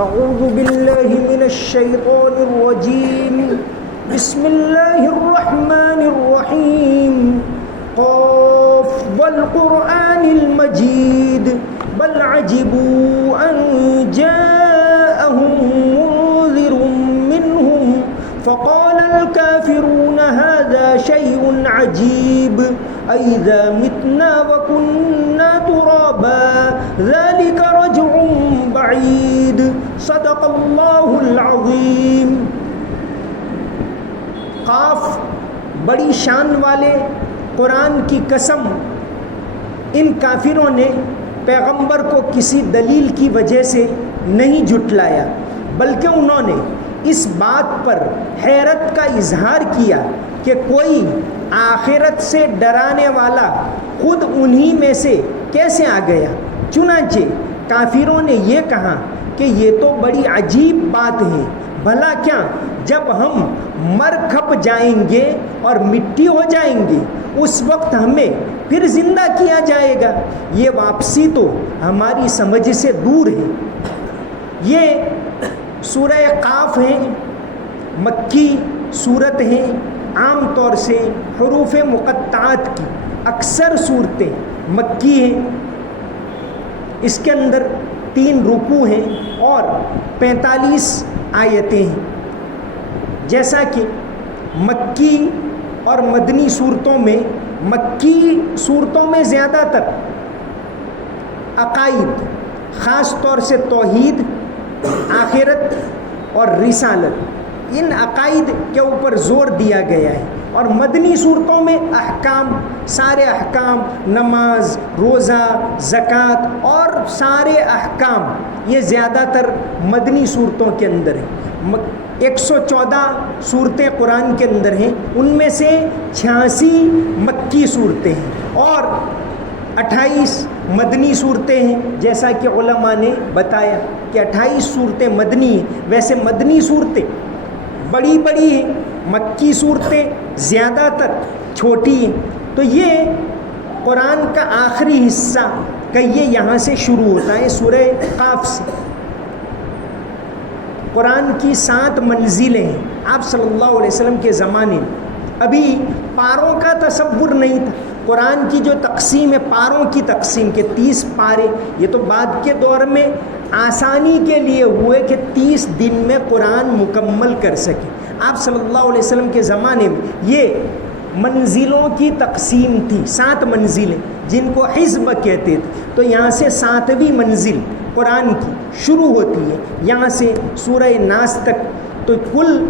اعوذ باللہ من الشیطان الرجیم بسم اللہ الرحمن الرحیم قاف والقرآن المجید بل عجبوا ان جاءهم منذر منهم فقال الكافرون هذا شيء عجيب أإذا متنا وكنا ترابا ذلك رجع بعيد صدق الله العظيم. قاف بڑی شان والے قرآن کی قسم. ان کافروں نے پیغمبر کو کسی دلیل کی وجہ سے نہیں جھٹلایا، بلکہ انہوں نے اس بات پر حیرت کا اظہار کیا کہ کوئی آخرت سے ڈرانے والا خود انہی میں سے کیسے آ گیا. چنانچہ کافروں نے یہ کہا کہ یہ تو بڑی عجیب بات ہے، بھلا کیا جب ہم مر کھپ جائیں گے اور مٹی ہو جائیں گے اس وقت ہمیں پھر زندہ کیا جائے گا؟ یہ واپسی تو ہماری سمجھ سے دور ہے. یہ سورہ قاف ہے، مکی صورت ہے. عام طور سے حروف مقطعات کی اکثر صورتیں مکی ہیں. اس کے اندر 3 رکوع ہیں اور 45 آیتیں ہیں. جیسا کہ مکی اور مدنی صورتوں میں، مکی صورتوں میں زیادہ تر عقائد، خاص طور سے توحید، آخرت اور رسالت، ان عقائد کے اوپر زور دیا گیا ہے. اور مدنی صورتوں میں احکام، سارے احکام، نماز، روزہ، زکوٰۃ اور سارے احکام یہ زیادہ تر مدنی صورتوں کے اندر ہیں. 114 صورتیں قرآن کے اندر ہیں، ان میں سے 86 مکی صورتیں ہیں اور 28 مدنی صورتیں ہیں. جیسا کہ علماء نے بتایا کہ 28 صورتیں مدنی ہیں. ویسے مدنی صورتیں بڑی بڑی ہیں، مکی صورتیں زیادہ تر چھوٹی ہیں. تو یہ قرآن کا آخری حصہ کہ یہ یہاں سے شروع ہوتا ہے، سورہ قاف سے. قرآن کی 7 منزلیں ہیں. آپ صلی اللہ علیہ وسلم کے زمانے میں ابھی پاروں کا تصور نہیں تھا. قرآن کی جو تقسیم ہے، پاروں کی تقسیم کے 30 پارے، یہ تو بعد کے دور میں آسانی کے لیے ہوئے کہ 30 دن میں قرآن مکمل کر سکے. آپ صلی اللہ علیہ وسلم کے زمانے میں یہ منزلوں کی تقسیم تھی. 7 منزلیں جن کو حزب کہتے تھے. تو یہاں سے 7ویں منزل قرآن کی شروع ہوتی ہے، یہاں سے سورہ ناس تک. تو کل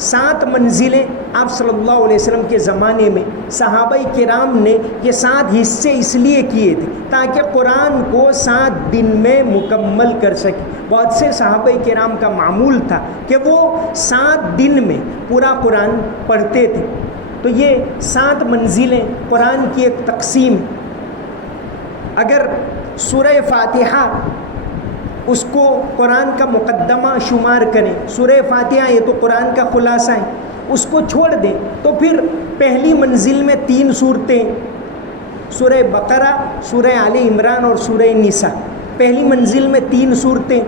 7 منزلیں آپ صلی اللہ علیہ وسلم کے زمانے میں صحابہ کرام نے یہ 7 حصے اس لیے کیے تھے تاکہ قرآن کو 7 دن میں مکمل کر سکے. بہت سے صحابہ کرام کا معمول تھا کہ وہ 7 دن میں پورا قرآن پڑھتے تھے. تو یہ 7 منزلیں قرآن کی ایک تقسیم. اگر سورہ فاتحہ اس کو قرآن کا مقدمہ شمار کریں، سورہ فاتحہ یہ تو قرآن کا خلاصہ ہے، اس کو چھوڑ دیں تو پھر پہلی منزل میں 3 صورتیں، سورہ بقرہ، سورہ آل عمران اور سورہ نساء. پہلی منزل میں 3 صورتیں،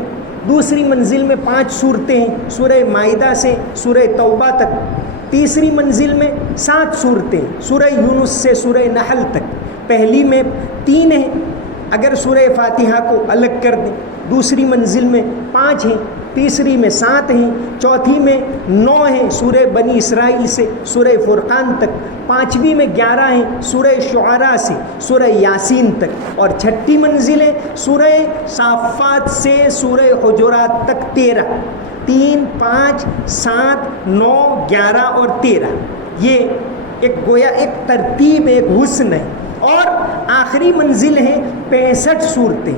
دوسری منزل میں 5 صورتیں ہیں، سورہ مائدہ سے سورہ توبہ تک. تیسری منزل میں 7 صورتیں، سورہ یونس سے سورہ نحل تک. پہلی میں 3 ہیں اگر سورہ فاتحہ کو الگ کر دیں، دوسری منزل میں 5 ہیں، تیسری میں 7 ہیں، چوتھی میں 9 ہیں سورہ بنی اسرائیل سے سورہ فرقان تک، 5ویں میں 11 ہیں سورہ شعراء سے سورہ یاسین تک، اور 6ٹھی منزلیں سورہ صافات سے سورہ حجرات تک 13. 3، 5، 7، 9، 11 اور 13 یہ ایک گویا ایک ترتیب، ایک حسن ہے. اور آخری منزل ہے 65 صورتیں.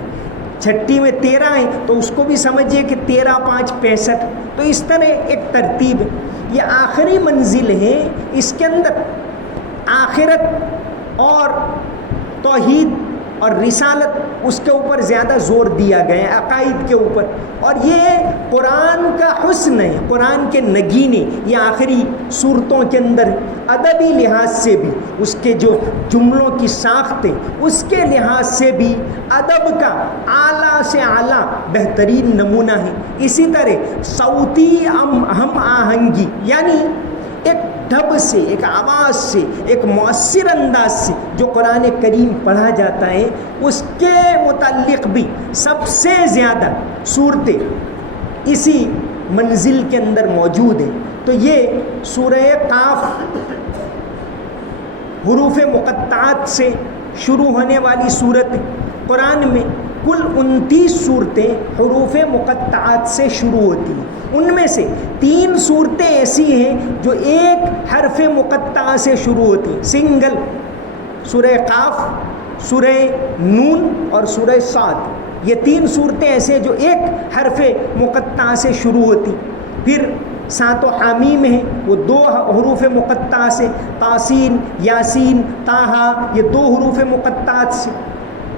6ٹھی میں 13 ہیں تو اس کو بھی سمجھیے کہ 13، 5، 65. تو اس طرح ایک ترتیب ہے. یہ آخری منزل ہے، اس کے اندر آخرت اور توحید اور رسالت اس کے اوپر زیادہ زور دیا گیا ہے، عقائد کے اوپر. اور یہ قرآن کا حسن ہے، قرآن کے نگینے یہ آخری صورتوں کے اندر ادبی لحاظ سے بھی، اس کے جو جملوں کی ساخت ہے اس کے لحاظ سے بھی ادب کا اعلیٰ سے اعلیٰ بہترین نمونہ ہے. اسی طرح صوتی ہم آہنگی، یعنی ایک ڈھب سے، ایک آواز سے، ایک مؤثر انداز سے جو قرآن کریم پڑھا جاتا ہے، اس کے متعلق بھی سب سے زیادہ صورتیں اسی منزل کے اندر موجود ہیں. تو یہ سورہ قاف حروف مقطعات سے شروع ہونے والی صورت ہے. قرآن میں کل 29 صورتیں حروف مقطعات سے شروع ہوتی ہیں. ان میں سے 3 صورتیں ایسی ہیں جو ایک حرف مقطع سے شروع ہوتی ہیں، سنگل. سورہ قاف، سورہ نون اور سورہ صاد، یہ 3 صورتیں ایسے ہیں جو ایک حرف مقطع سے شروع ہوتی. پھر 7 حامیم ہیں، وہ 2 حروف مقطع سے، تاسین، یاسین، طٰہٰ، یہ 2 حروف مقطعات سے.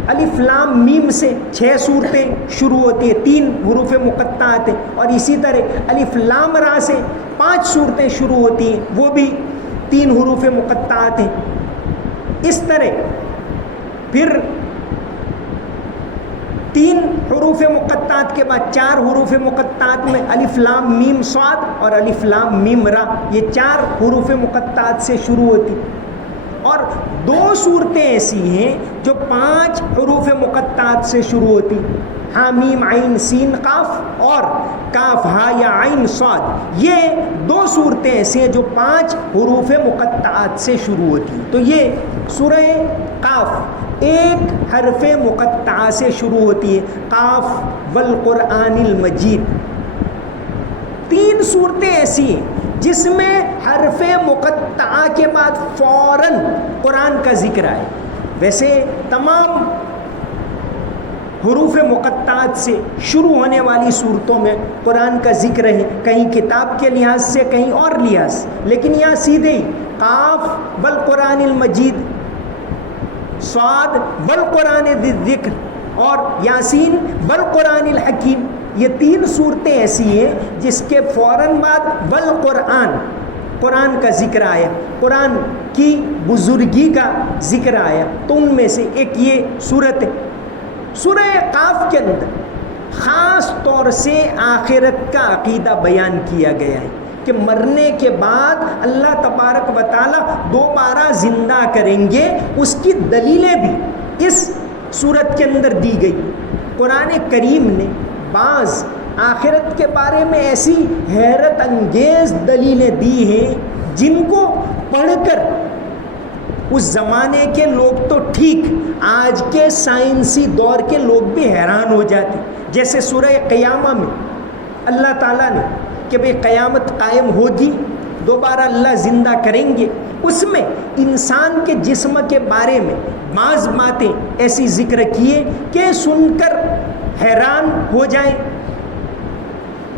الف لام میم سے 6 صورتیں شروع ہوتی ہیں، 3 حروف مقطعات ہیں. اور اسی طرح الف لام را سے 5 صورتیں شروع ہوتی ہیں، وہ بھی 3 حروف مقطعات ہیں. اس طرح پھر 3 حروف مقطعات کے بعد 4 حروف مقطعات میں الف لام میم صاد اور الف لام میم را، یہ 4 حروف مقطعات سے شروع ہوتی. اور 2 صورتیں ایسی ہیں جو 5 حروف مقطعات سے شروع ہوتی، حامیم عین سین قاف اور کاف ہا یا عین صاد. یہ 2 صورتیں ایسی ہیں جو 5 حروف مقطعات سے شروع ہوتی. تو یہ سورہ قاف ایک حرف مقطع سے شروع ہوتی ہے، قاف والقرآن المجید. 3 صورتیں ایسی ہیں جس میں حرف مقطع کے بعد فوراً قرآن کا ذکر آئے. ویسے تمام حروف مقطعات سے شروع ہونے والی صورتوں میں قرآن کا ذکر ہے، کہیں کتاب کے لحاظ سے کہیں اور لحاظ سے، لیکن یہاں سیدھے ہی قاف والقرآن المجید، صاد والقرآن ذی الذکر اور یاسین والقرآن الحکیم، یہ 3 صورتیں ایسی ہیں جس کے فوراً بعد والقرآن، قرآن کا ذکر آیا، قرآن کی بزرگی کا ذکر آیا. تو ان میں سے ایک یہ صورت ہے. سورہ قاف کے اندر خاص طور سے آخرت کا عقیدہ بیان کیا گیا ہے کہ مرنے کے بعد اللہ تبارک و تعالیٰ دوبارہ زندہ کریں گے. اس کی دلیلیں بھی اس سورت کے اندر دی گئی. قرآن کریم نے بعض آخرت کے بارے میں ایسی حیرت انگیز دلیلیں دی ہیں جن کو پڑھ کر اس زمانے کے لوگ تو ٹھیک، آج کے سائنسی دور کے لوگ بھی حیران ہو جاتے. جیسے سورہ قیامہ میں اللہ تعالیٰ نے کہ بھئی قیامت قائم ہوگی، دوبارہ اللہ زندہ کریں گے، اس میں انسان کے جسم کے بارے میں بعض باتیں ایسی ذکر کیے کہ سن کر حیران ہو جائیں.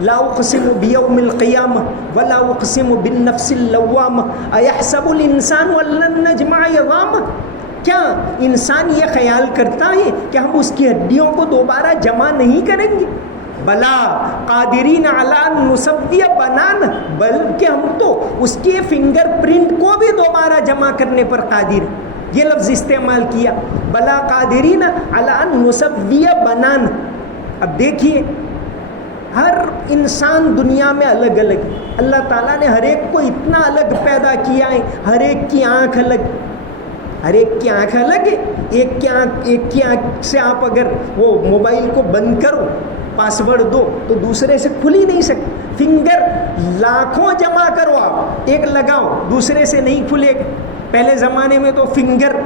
لا اقسم بیوم القیامہ ولا اقسم بالنفس اللوامہ ایحسب الانسان ولن نجمع عظامہ. کیا انسان یہ خیال کرتا ہے کہ ہم اس کی ہڈیوں کو دوبارہ جمع نہیں کریں گے؟ بلا قادرین علی ان نسوی بنانا، بلکہ ہم تو اس کے فنگر پرنٹ کو بھی دوبارہ جمع کرنے پر قادر. یہ لفظ استعمال کیا، بلا قادرین علی ان نسوی بنانا. اب دیکھیے ہر انسان دنیا میں الگ الگ، اللہ تعالیٰ نے ہر ایک کو اتنا الگ پیدا کیا ہے، ہر ایک کی آنکھ الگ، ہر ایک کی آنکھ الگ ہے. ایک کی آنکھ سے آپ اگر وہ موبائل کو بند کرو، پاسورڈ دو تو دوسرے سے کھل ہی نہیں سکتے. فنگر لاکھوں جمع کرو، آپ ایک لگاؤ دوسرے سے نہیں کھلے گا. پہلے زمانے میں تو فنگر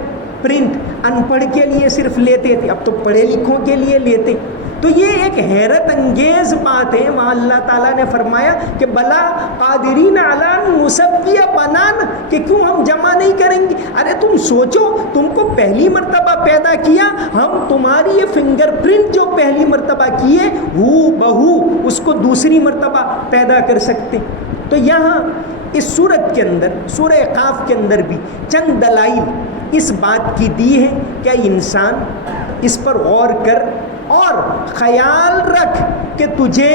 پرنٹ ان پڑھ کے لیے صرف لیتے تھے، اب تو پڑھے لکھوں کے لیے لیتے. تو یہ ایک حیرت انگیز بات ہے. وہاں اللہ تعالیٰ نے فرمایا کہ بلا قادرین علی ان نسوی بنانا، کہ کیوں ہم جمع نہیں کریں گے. ارے تم سوچو، تم کو پہلی مرتبہ پیدا کیا، ہم تمہاری یہ فنگر پرنٹ جو پہلی مرتبہ کیے ہو بہو اس کو دوسری مرتبہ پیدا کر سکتے. تو یہاں اس سورت کے اندر، سورہ قاف کے اندر بھی چند دلائل اس بات کی دی ہے کہ انسان اس پر غور کر اور خیال رکھ کہ تجھے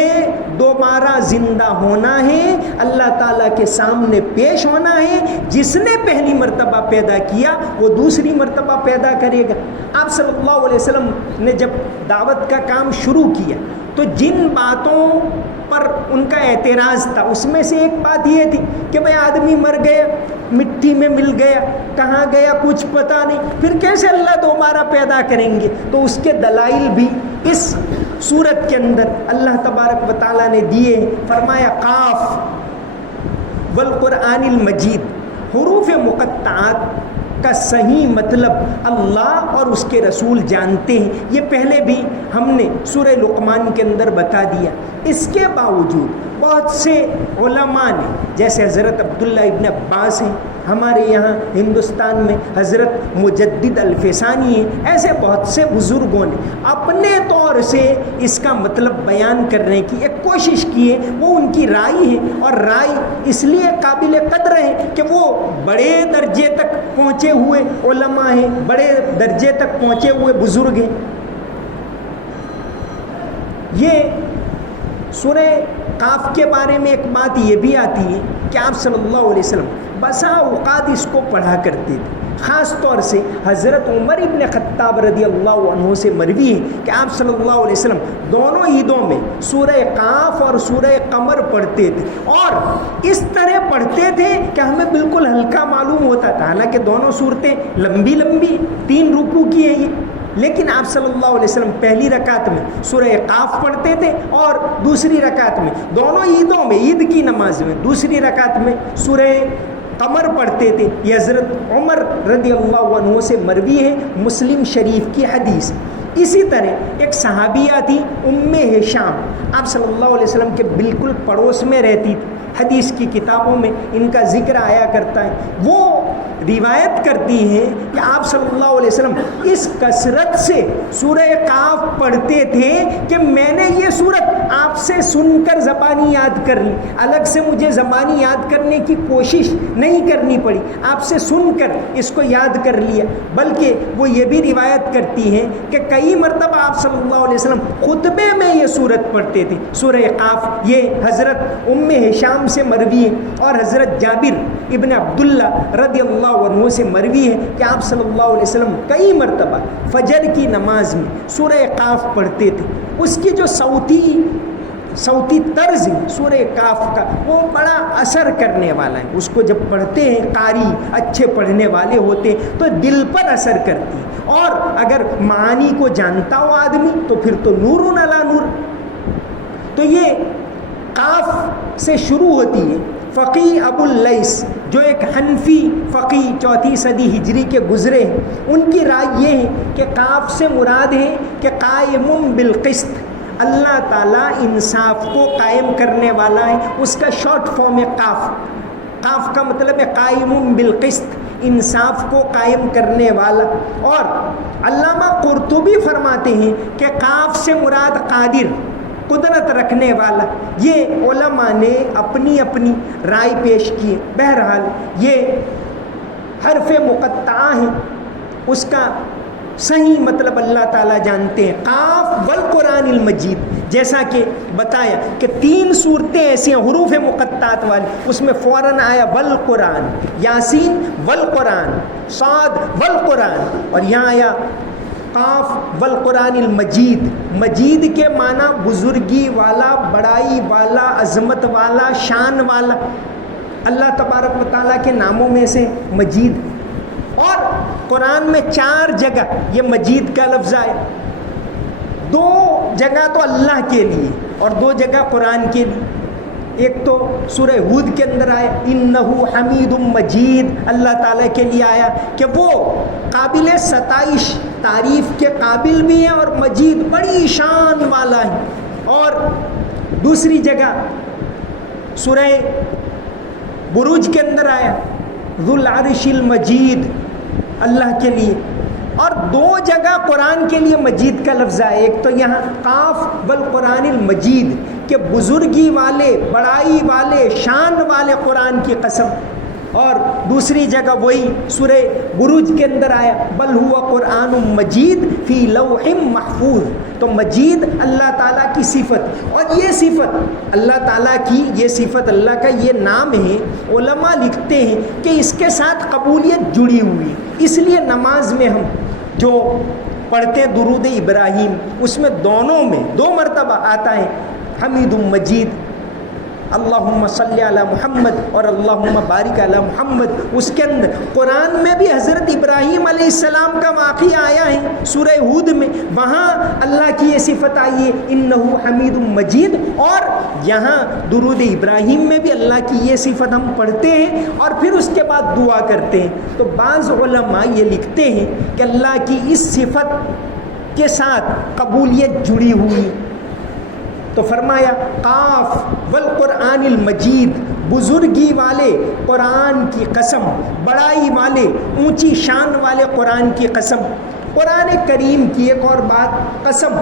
دوبارہ زندہ ہونا ہے، اللہ تعالیٰ کے سامنے پیش ہونا ہے۔ جس نے پہلی مرتبہ پیدا کیا وہ دوسری مرتبہ پیدا کرے گا۔ آپ صلی اللہ علیہ وسلم نے جب دعوت کا کام شروع کیا تو جن باتوں پر ان کا اعتراض تھا اس میں سے ایک بات یہ تھی کہ بھائی آدمی مر گیا، مٹی میں مل گیا، کہاں گیا کچھ پتہ نہیں، پھر کیسے اللہ دوبارہ پیدا کریں گے؟ تو اس کے دلائل بھی اس سورت کے اندر اللہ تبارک و تعالیٰ نے دیے۔ فرمایا قاف والقرآن المجید، حروف مقطعات کا صحیح مطلب اللہ اور اس کے رسول جانتے ہیں، یہ پہلے بھی ہم نے سورہ لقمان کے اندر بتا دیا۔ اس کے باوجود بہت سے علماء نے، جیسے حضرت عبداللہ ابن عباس ہیں، ہمارے یہاں ہندوستان میں حضرت مجدد الفسانی ہیں، ایسے بہت سے بزرگوں نے اپنے طور سے اس کا مطلب بیان کرنے کی ایک کوشش کی ہے۔ وہ ان کی رائے ہے، اور رائے اس لیے قابل قدر ہے کہ وہ بڑے درجے تک پہنچے ہوئے علماء ہیں، بڑے درجے تک پہنچے ہوئے بزرگ ہیں۔ یہ سورہ قاف کے بارے میں ایک بات یہ بھی آتی ہے کہ آپ صلی اللہ علیہ وسلم بسا اوقات اس کو پڑھا کرتے تھے۔ خاص طور سے حضرت عمر ابن خطاب رضی اللہ عنہ سے مروی ہے کہ آپ صلی اللہ علیہ وسلم دونوں عیدوں میں سورہ قاف اور سورہ قمر پڑھتے تھے، اور اس طرح پڑھتے تھے کہ ہمیں بالکل ہلکا معلوم ہوتا تھا، حالانکہ دونوں صورتیں لمبی 3 رکوع کی ہیں یہ، لیکن آپ صلی اللہ علیہ وسلم پہلی رکعت میں سورہ قاف پڑھتے تھے اور دوسری رکعت میں، دونوں عیدوں میں، عید کی نماز میں دوسری رکعت میں سورہ قمر پڑھتے تھے۔ یہ حضرت عمر رضی اللہ عنہ سے مروی ہے، مسلم شریف کی حدیث۔ اسی طرح ایک صحابیہ تھی ام ہشام، آپ صلی اللہ علیہ وسلم کے بالکل پڑوس میں رہتی تھی، حدیث کی کتابوں میں ان کا ذکر آیا کرتا ہے۔ وہ روایت کرتی ہیں کہ آپ صلی اللہ علیہ وسلم اس کثرت سے سورہ قاف پڑھتے تھے کہ میں نے یہ سورت آپ سے سن کر زبانی یاد کر لی، الگ سے مجھے زبانی یاد کرنے کی کوشش نہیں کرنی پڑی، آپ سے سن کر اس کو یاد کر لیا۔ بلکہ وہ یہ بھی روایت کرتی ہیں کہ کئی مرتبہ آپ صلی اللہ علیہ وسلم خطبے میں یہ سورت پڑھتے تھے، سورہ قاف۔ یہ حضرت ام ہشام سے مروی ہے، اور حضرت جابر ابن عبداللہ رضی اللہ عنہ سے مروی ہے کہ آپ صلی اللہ علیہ وسلم کئی مرتبہ فجر کی نماز میں سورہ قاف پڑھتے تھے۔ اس کی جو صوتی طرز ہے سورہ قاف کا، وہ بڑا اثر کرنے والا ہے۔ اس کو جب پڑھتے ہیں قاری اچھے پڑھنے والے ہوتے ہیں تو دل پر اثر کرتی ہے، اور اگر معانی کو جانتا ہو آدمی تو پھر تو نور علی نور۔ تو یہ قاف سے شروع ہوتی ہے۔ فقی ابو اللیث جو ایک حنفی فقی 4 صدی ہجری کے گزرے ہیں، ان کی رائے یہ ہے کہ قاف سے مراد ہے کہ قائم بالقسط، اللہ تعالیٰ انصاف کو قائم کرنے والا ہے۔ اس کا شارٹ فارم ہے قاف۔ قاف کا مطلب ہے قائم بالقسط، انصاف کو قائم کرنے والا۔ اور علامہ قرطبی فرماتے ہیں کہ قاف سے مراد قادر، قدرت رکھنے والا۔ یہ علماء نے اپنی اپنی رائے پیش کی۔ بہرحال یہ حرف مقطعہ ہیں، اس کا صحیح مطلب اللہ تعالیٰ جانتے ہیں۔ قاف والقرآن المجید، جیسا کہ بتایا کہ 3 صورتیں ایسی ہیں حروف مقطعات والی، اس میں فوراً آیا والقرآن، یاسین والقرآن، صاد والقرآن، اور یہاں آیا قاف والقرآن المجید۔ مجید کے معنی بزرگی والا، بڑائی والا، عظمت والا، شان والا۔ اللہ تبارک و تعالیٰ کے ناموں میں سے مجید، اور قرآن میں 4 جگہ یہ مجید کا لفظ آیا۔ 2 جگہ تو اللہ کے لیے اور 2 جگہ قرآن کے لیے۔ ایک تو سورہ ہود کے اندر آیا انہو حمید مجید، اللہ تعالیٰ کے لیے آیا کہ وہ قابل ستائش، تعریف کے قابل بھی ہیں، اور مجید بڑی شان والا ہے۔ اور دوسری جگہ سورہ بروج کے اندر آیا ذو العرش المجید، اللہ کے لیے۔ اور 2 جگہ قرآن کے لیے مجید کا لفظ ہے۔ ایک تو یہاں قاف والقرآن المجید کہ بزرگی والے، بڑائی والے، شان والے قرآن کی قسم۔ اور دوسری جگہ وہی سورہ بروج کے اندر آیا بل ہوا قرآن مجید فی لوح محفوظ. تو مجید اللہ تعالیٰ کی صفت، اور یہ صفت اللہ تعالیٰ کی، یہ صفت اللہ کا یہ نام ہے. علماء لکھتے ہیں کہ اس کے ساتھ قبولیت جڑی ہوئی، اس لیے نماز میں ہم جو پڑھتے ہیں درود ابراہیم، اس میں دونوں میں 2 مرتبہ آتا ہے حمید مجید، اللہم صلی علی محمد اور اللہم بارک علی محمد. اس کے اندر قرآن میں بھی حضرت ابراہیم علیہ السلام کا واقعہ آیا ہے سورہ ہود میں، وہاں اللہ کی یہ صفت آئی ہے انہ حمید مجید، اور یہاں درود ابراہیم میں بھی اللہ کی یہ صفت ہم پڑھتے ہیں اور پھر اس کے بعد دعا کرتے ہیں. تو بعض علماء یہ لکھتے ہیں کہ اللہ کی اس صفت کے ساتھ قبولیت جڑی ہوئی. تو فرمایا قاف والقرآن المجید، بزرگی والے قرآن کی قسم، بڑائی والے اونچی شان والے قرآن کی قسم. قرآن کریم کی ایک اور بات، قسم.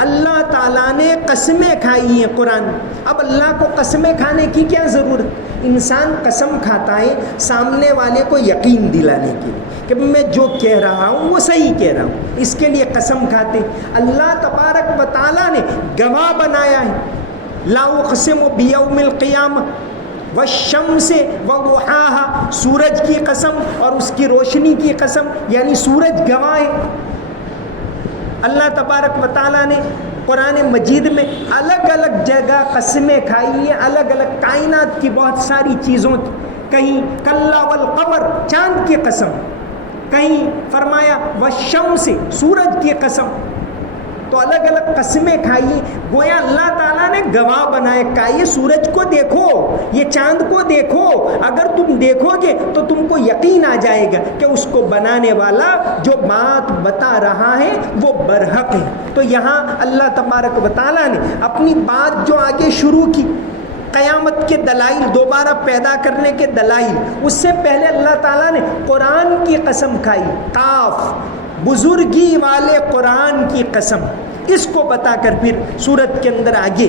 اللہ تعالیٰ نے قسمیں کھائی ہیں قرآن. اب اللہ کو قسمیں کھانے کی کیا ضرورت؟ انسان قسم کھاتا ہے سامنے والے کو یقین دلانے کے لیے کہ میں جو کہہ رہا ہوں وہ صحیح کہہ رہا ہوں، اس کے لیے قسم کھاتے. اللہ تبارک و تعالیٰ نے گواہ بنایا ہے لا اقسم بیوم القیامہ والشمس وضحاها، سورج کی قسم اور اس کی روشنی کی قسم، یعنی سورج گواہ ہے. اللہ تبارک و تعالیٰ نے قرآن مجید میں الگ الگ جگہ قسمیں کھائی ہیں، الگ الگ کائنات کی بہت ساری چیزوں کی. کہیں کلا والقمر، چاند کی قسم، کہیں فرمایا والشمس، سورج کی قسم. تو الگ الگ قسمیں کھائی، گویا اللہ تعالیٰ نے گواہ بنائے کہا یہ سورج کو دیکھو، یہ چاند کو دیکھو، اگر تم دیکھو گے تو تم کو یقین آ جائے گا کہ اس کو بنانے والا جو بات بتا رہا ہے وہ برحق ہے. تو یہاں اللہ تبارک و تعالیٰ نے اپنی بات جو آگے شروع کی، قیامت کے دلائل، دوبارہ پیدا کرنے کے دلائل، اس سے پہلے اللہ تعالیٰ نے قرآن کی قسم کھائی. قاف، بزرگی والے قرآن کی قسم. اس کو بتا کر پھر سورت کے اندر آگے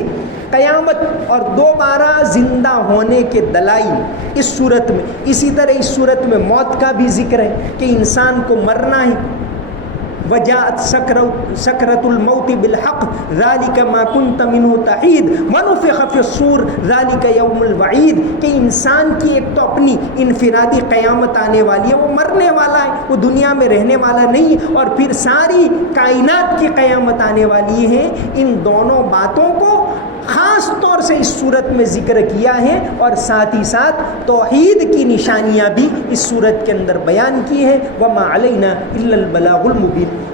قیامت اور دوبارہ زندہ ہونے کے دلائل اس سورت میں. اسی طرح اس سورت میں موت کا بھی ذکر ہے کہ انسان کو مرنا ہے. وجاءت سکرۃ الموت بالحق ذلك ما كنت منه تحید ونفخ في الصور ذلك یوم الوعید، کہ انسان کی ایک تو اپنی انفرادی قیامت آنے والی ہے، وہ مرنے والا ہے، وہ دنیا میں رہنے والا نہیں، اور پھر ساری کائنات کی قیامت آنے والی ہے. ان دونوں باتوں کو خاص طور سے اس صورت میں ذکر کیا ہے، اور ساتھ ہی ساتھ توحید کی نشانیاں بھی اس صورت کے اندر بیان کی ہیں. وما علینا الا البلاغ المبین.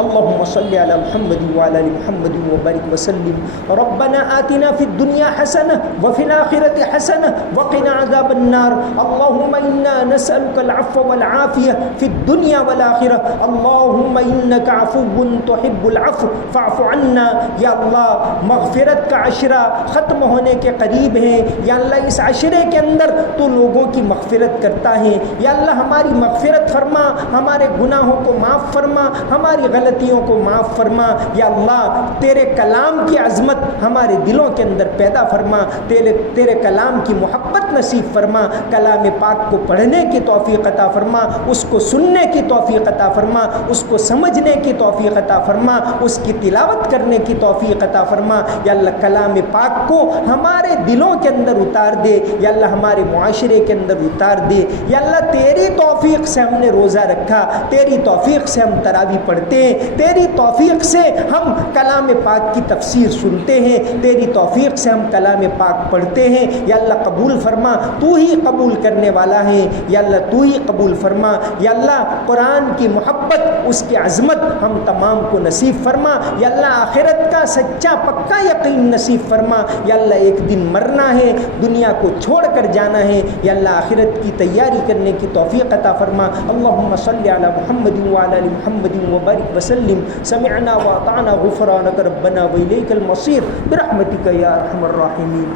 اللهم صل على محمد وعلى ال محمد وبارك وسلم. ربنا آتنا في الدنيا حسنة وفي الآخرة حسنة وقنا عذاب النار. اللهم إنا نسألك العفو والعافية في الدنيا والآخرة. اللهم إنك عفو تحب العفو فاعف عنا. یا اللہ مغفرت کا عشرہ ختم ہونے کے قریب ہے، یا اللہ اس عشرے کے اندر تو لوگوں کی مغفرت کرتا ہے. یا اللہ ہماری مغفرت فرما، ہمارے گناہوں کو معاف فرما، ہماری غلطیوں کو معاف فرما. یا اللہ تیرے کلام کی عظمت ہمارے دلوں کے اندر پیدا فرما، تیرے کلام کی محبت نصیب فرما. کلام پاک کو پڑھنے کی توفیق عطا فرما، اس کو سننے کی توفیق عطا فرما، اس کو سمجھنے کی توفیق عطا فرما، اس کی تلاوت کرنے کی توفیق عطا فرما. یا اللہ کلام پاک کو ہمارے دلوں کے اندر اتار دے، یا اللہ ہمارے معاشرے کے اندر اتار دے. یا اللہ تیری توفیق سے ہم نے روزہ رکھا، تیری توفیق سے ہم تراویح پڑھتے ہیں، تیری توفیق سے ہم کلام پاک کی تفسیر سنتے ہیں، تیری توفیق سے ہم کلام پاک پڑھتے ہیں. یا اللہ قبول فرما، تو ہی قبول کرنے والا ہے. یا اللہ تو ہی قبول فرما. یا اللہ قرآن کی محبت، اس کی عظمت ہم تمام کو نصیب فرما. یا اللہ آخرت کا سچا پکا یقین نصیب فرما. یا اللہ ایک دن مرنا ہے، دنیا کو چھوڑ کر جانا ہے. یا اللہ آخرت کی تیاری کرنے کی توفیق عطا فرما. اللہم صلی علی محمد وعلی ال محمد وبارک وسلم. سمعنا واطعنا غفرانک ربنا والیک المصیر برحمتک یا ارحم الراحمین.